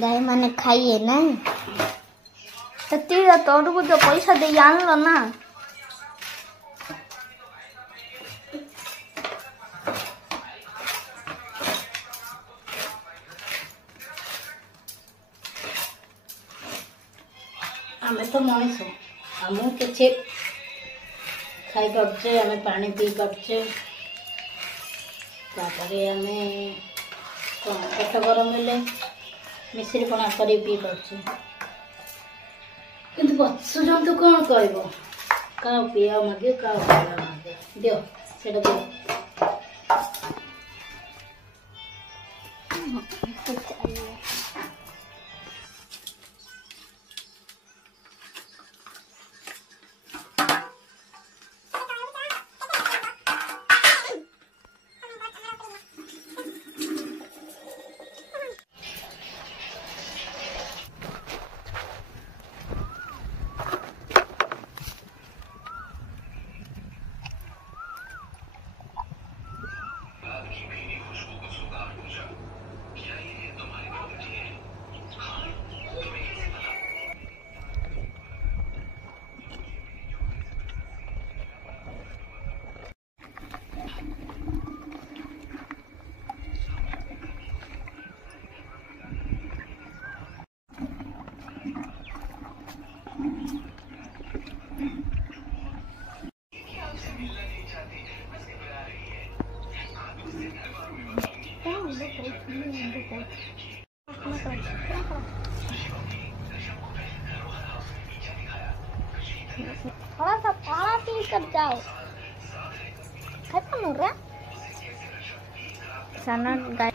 गाय मैंने खाई है ना तो तेरा तोड़ को जो पैसा दे आन लो ना। आमे तो मनीष आम कि खाई पारे आम पानी पी पारे आमे पेट गरम हेले मिश्री पणा कर पी पारे कि पशु जंतु कौन कह क्या पीवा मागे क्या खावा मागे दियो से दियो। थोड़ा सा पाला पी कर जाओ खत्म हो रहा सना गाय।